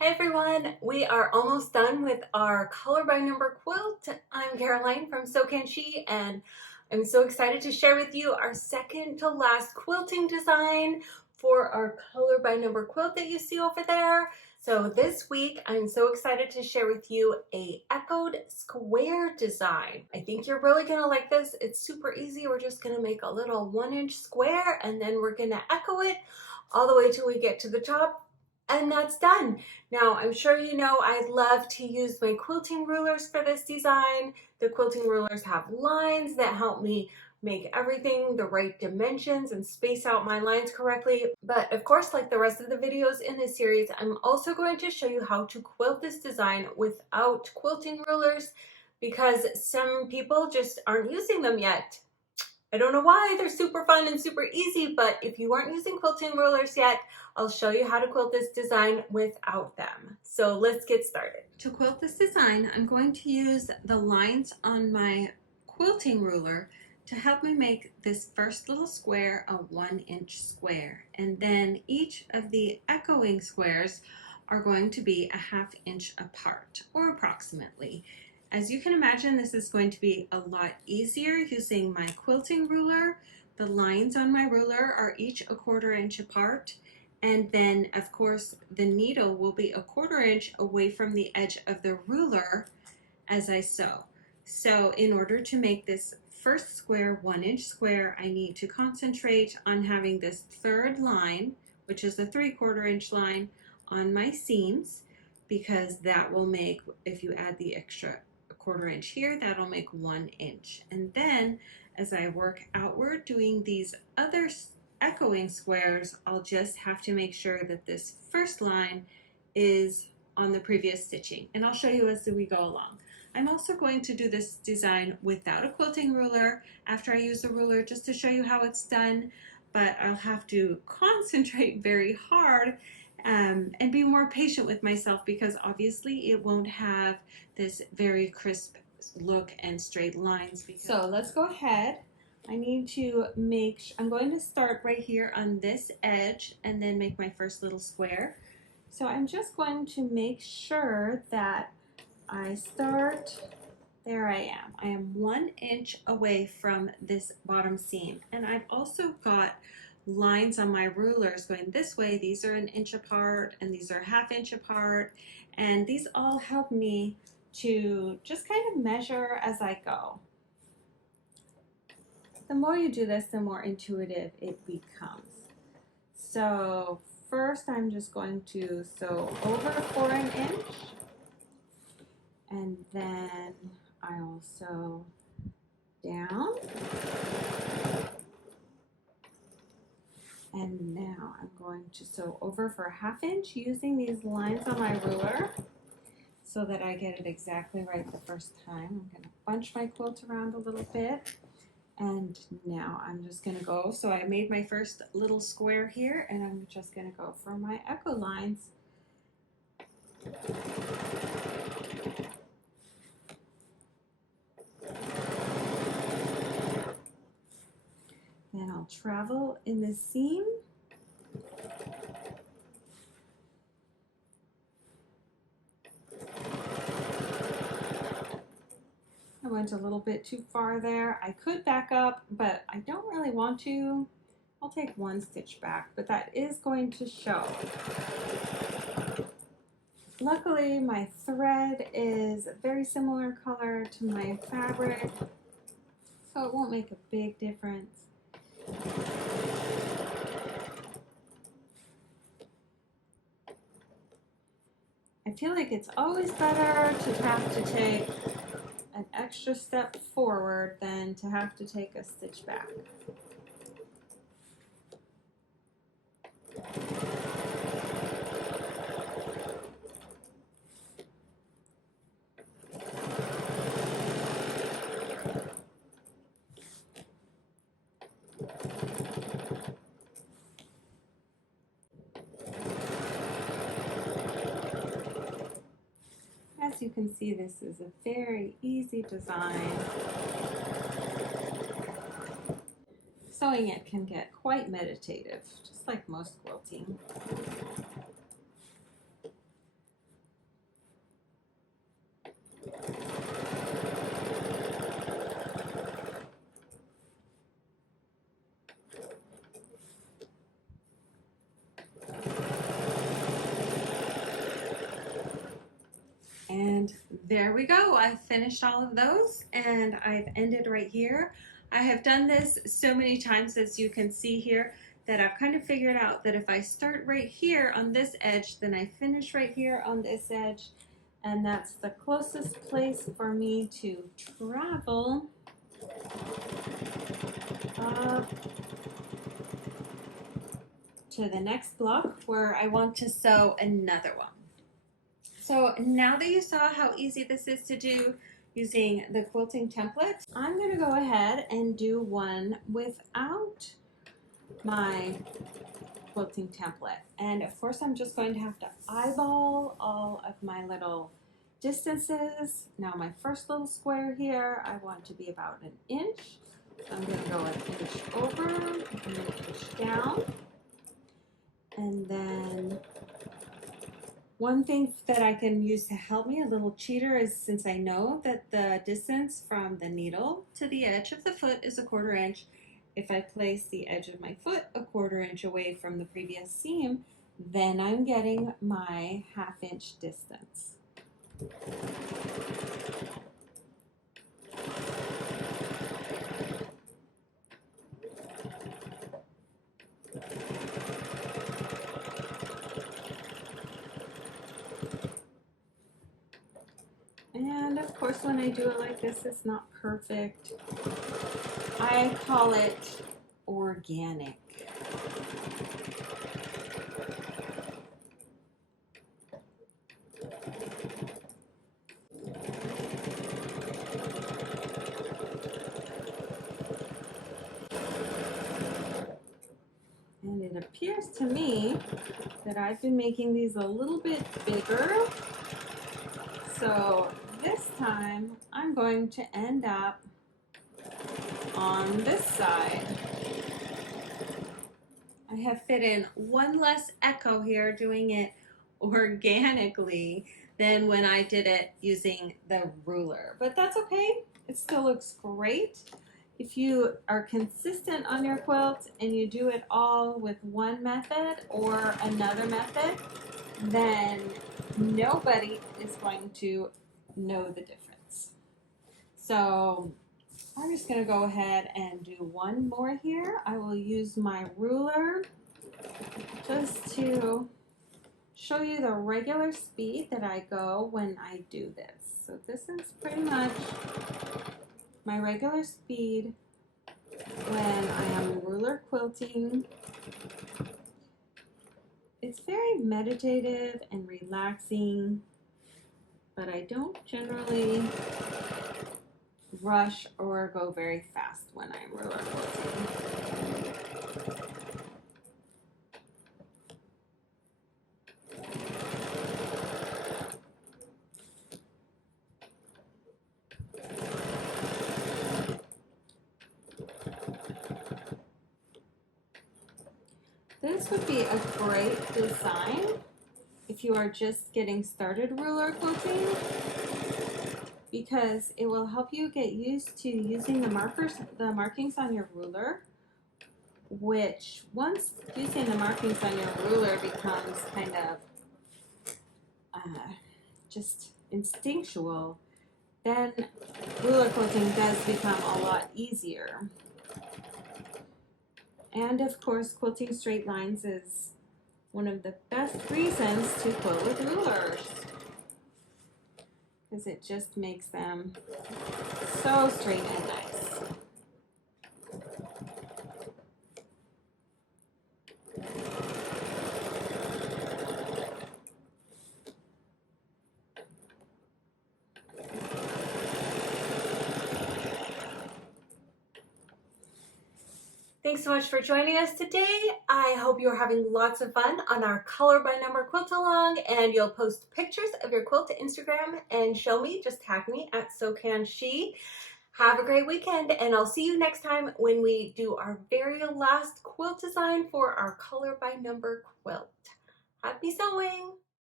Hey everyone, we are almost done with our color by number quilt. I'm Caroline from So Can She, and I'm so excited to share with you our second to last quilting design for our color by number quilt that you see over there. So this week, I'm so excited to share with you a echoed square design. I think you're really gonna like this. It's super easy. We're just gonna make a little 1-inch square and then we're gonna echo it all the way till we get to the top, and that's done. Now, I'm sure you know I love to use my quilting rulers for this design. The quilting rulers have lines that help me make everything the right dimensions and space out my lines correctly. But of course, like the rest of the videos in this series, I'm also going to show you how to quilt this design without quilting rulers because some people just aren't using them yet. I don't know why. They're super fun and super easy, but if you aren't using quilting rulers yet, I'll show you how to quilt this design without them. So let's get started. To quilt this design, I'm going to use the lines on my quilting ruler to help me make this first little square a 1-inch square. And then each of the echoing squares are going to be a 1/2 inch apart, or approximately. As you can imagine, this is going to be a lot easier using my quilting ruler. The lines on my ruler are each a 1/4 inch apart, and then of course the needle will be a 1/4 inch away from the edge of the ruler as I sew. So in order to make this first square 1-inch square, I need to concentrate on having this third line, which is a 3/4 inch line, on my seams, because that will make, if you add the extra 1/4 inch here, that'll make 1 inch. And then as I work outward doing these other echoing squares, I'll just have to make sure that this first line is on the previous stitching, and I'll show you as we go along. I'm also going to do this design without a quilting ruler after I use the ruler, just to show you how it's done, but I'll have to concentrate very hard and be more patient with myself, because obviously it won't have this very crisp look and straight lines. So let's go ahead. I need to I'm going to start right here on this edge and then make my first little square. So I'm just going to make sure that I start, there I am. I am 1 inch away from this bottom seam. And I've also got lines on my rulers going this way. These are 1 inch apart and these are 1/2 inch apart. And these all help me to just kind of measure as I go. The more you do this, the more intuitive it becomes. So first I'm just going to sew over for 1 inch, and then I will sew down, and now I'm going to sew over for 1/2 inch using these lines on my ruler so that I get it exactly right the first time. I'm going to bunch my quilt around a little bit, and now I'm just going to go. So I made my first little square here, and I'm just going to go for my echo lines. Then I'll travel in the seam. I went a little bit too far there. I could back up, but I don't really want to. I'll take 1 stitch back, but that is going to show. Luckily, my thread is a very similar color to my fabric, so it won't make a big difference. I feel like it's always better to have to take an extra step forward than to have to take a stitch back. As you can see, this is a very easy design. Sewing it can get quite meditative, just like most quilting. And there we go. I finished all of those and I've ended right here. I have done this so many times, as you can see here, that I've kind of figured out that if I start right here on this edge, then I finish right here on this edge, and that's the closest place for me to travel up to the next block where I want to sew another one. So now that you saw how easy this is to do using the quilting template, I'm going to go ahead and do one without my quilting template. And of course I'm just going to have to eyeball all of my little distances. Now my first little square here, I want to be about an inch. So I'm going to go an inch over and an inch down. And then one thing that I can use to help me, a little cheater, is since I know that the distance from the needle to the edge of the foot is a 1/4 inch, if I place the edge of my foot a 1/4 inch away from the previous seam, then I'm getting my 1/2 inch distance. And of course, when I do it like this, it's not perfect. I call it organic. And it appears to me that I've been making these a little bit bigger. So this time I'm going to end up on this side. I have fit in one less echo here doing it organically than when I did it using the ruler. But that's okay. It still looks great. If you are consistent on your quilt and you do it all with one method or another method, then nobody is going to know the difference. So I'm just going to go ahead and do one more here. I will use my ruler just to show you the regular speed that I go when I do this. So this is pretty much my regular speed when I am ruler quilting. It's very meditative and relaxing, but I don't generally rush or go very fast when I'm ruler quilting. This would be a great design if you are just getting started ruler quilting, because it will help you get used to using the markings on your ruler, which once using the markings on your ruler becomes kind of just instinctual, then ruler quilting does become a lot easier. And of course, quilting straight lines is one of the best reasons to quilt with rulers, because it just makes them so straight and nice. Thanks so much for joining us today. I hope you're having lots of fun on our color by number quilt along, and you'll post pictures of your quilt to Instagram and show me. Just tag me at SoCanShe. Have a great weekend, and I'll see you next time when we do our very last quilt design for our color by number quilt. Happy sewing!